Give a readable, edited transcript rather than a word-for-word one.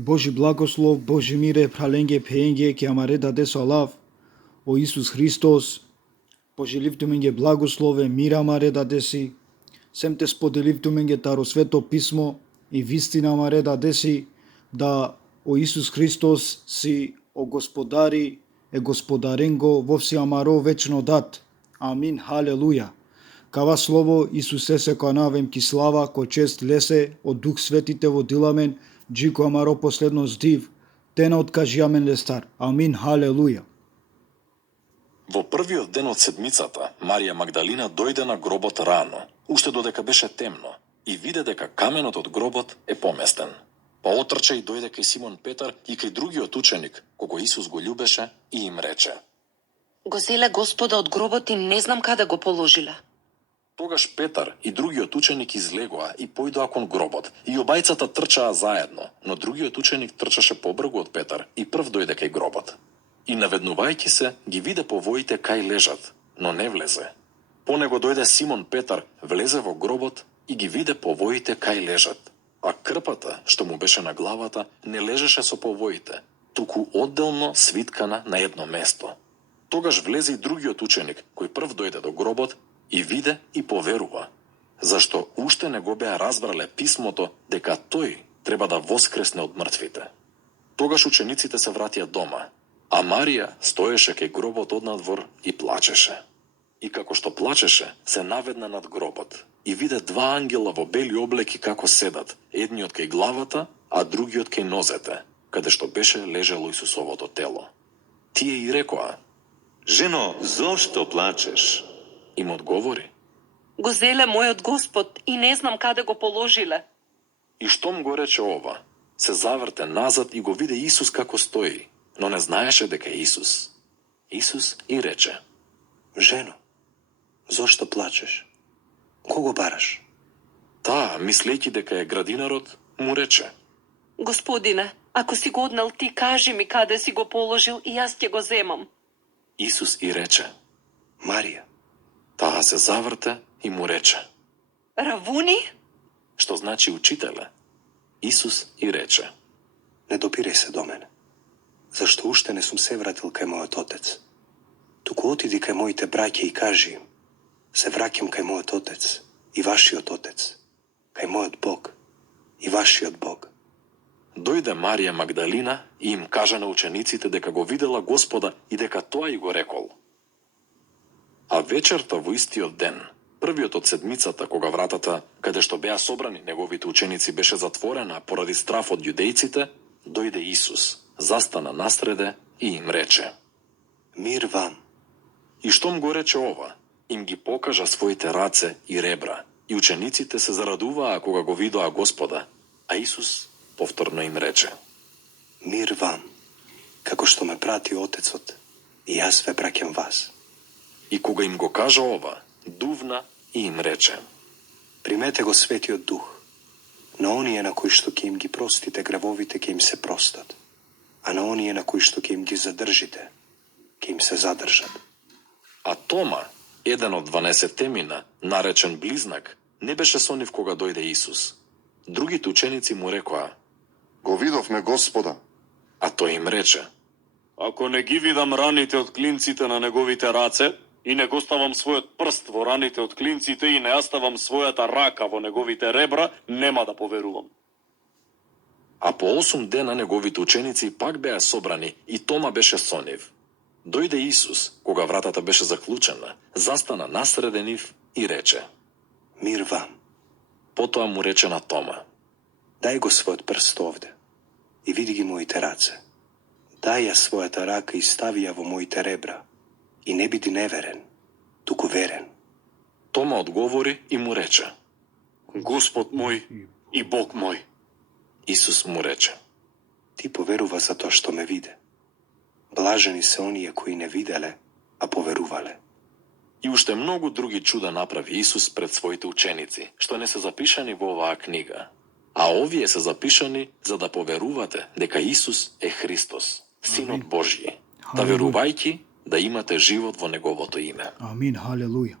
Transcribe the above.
Божи благослов, Божи мире, праленге, пеенге, ке амаре даде салав, о Исус Христос, пожеливтуменге благослове, мира амаре дадеси, сем те споделивтуменге таро свето писмо и вистина амаре дадеси, да о Исус Христос си о Господари, е Господаренго, вовси амаро вечно дат. Амин, халелуја. Кава слово Исусе се канавем ки слава, ко чест лесе, од Дух Светите во диламен, джико амаро последно здив, тена откажиамен лестар. Амин, халелуја. Во првиот ден од седмицата, Марија Магдалина дојде на гробот рано, уште додека беше темно, и виде дека каменот од гробот е поместен. Па отрча и дојде кај Симон Петар и кај другиот ученик, кого Исус го љубеше, и им рече: Го зеле Господа од гробот и не знам каде го положиле. Тогаш Петар и другиот ученик излегоа и појдоа кон гробот, и обајцата трчаа заедно, но другиот ученик трчаше побргу од Петар и прв дојде кај гробот. И наведнувајќи се, ги виде повоите кај лежат, но не влезе. По него дојде Симон Петар, влезе во гробот и ги виде повоите кај лежат, а крпата, што му беше на главата, не лежеше со повоите, туку одделно свиткана на едно место. Тогаш влезе и другиот ученик, кој прв дојде до гробот, и виде и поверува, зашто уште не го беа разбрале писмото дека тој треба да воскресне од мртвите. Тогаш учениците се вратија дома, а Марија стоеше кај гробот однадвор и плачеше. И како што плачеше, се наведна над гробот и виде два ангела во бели облеки како седат, едниот кај главата, а другиот кај нозете, каде што беше лежело Исусовото тело. Тие и рекоа: Жено, зошто плачеш? Им одговори: Го зеле мојот Господ и не знам каде го положиле. И штом го рече ова, се заврте назад и го виде Исус како стои, но не знаеше дека е Исус. Исус и рече: Жено, зошто плачеш? Кого бараш? Таа, мислејќи дека е градинарот, му рече: Господине, ако си го однел ти, кажи ми каде си го положил и јас ќе го земам. Исус и рече: Марија. Таа се заврте и му рече: Равуни? Што значи учителе. Исус и рече: Не допирај се до мене, зашто уште не сум се вратил кај мојот отец. Туку отиди кај моите браќа и кажи им: се враќам кај мојот отец и вашиот отец, кај мојот Бог и вашиот Бог. Дојде Марија Магдалина и им кажа на учениците дека го видела Господа и дека тоа и го рекол. А вечерта во истиот ден, првиот од седмицата, кога вратата, каде што беа собрани неговите ученици, беше затворена поради страф од јудејците, дојде Исус, застана насреде и им рече: Мир вам. И штом го рече ова, им ги покажа своите раце и ребра, и учениците се зарадуваа кога го видоа Господа, а Исус повторно им рече: Мир вам. Како што ме прати Отецот, и јас ве праќам вас. И кога им го кажа ова, дувна и им рече: Примете го Светиот Дух. На оние на кои што ќе им ги простите гревовите, ќе им се простат, а на оние на кои што ќе им ги задржите, ќе им се задржат. А Тома, еден од 12-темина, наречен Близнак, не беше со нив кога дојде Исус. Другите ученици му рекоа: Го видовме Господа. А тој им рече: Ако не ги видам раните од клинците на неговите раце, и не го ставам својот прст во раните од клинците и не ја ставам својата рака во неговите ребра, нема да поверувам. А по 8 дена неговите ученици пак беа собрани и Тома беше со нив. Дојде Исус, кога вратата беше заклучена, застана насреде нив и рече: Мир вам. Потоа му рече на Тома: Дај го својот прст овде и види ги моите раце. Дај ја својата рака и стави ја во моите ребра. И не биди неверен, туку верен. Тома одговори и му рече: Господ мој и Бог мој. Исус му рече: Ти поверува за тоа што ме виде. Блажени се оние кои не виделе, а поверувале. И уште многу други чуда направи Исус пред своите ученици, што не се запишани во оваа книга. А овие се запишани за да поверувате дека Исус е Христос, Синот Божји, да верувајќи да имате живот во Неговото име. Амин, халелуја.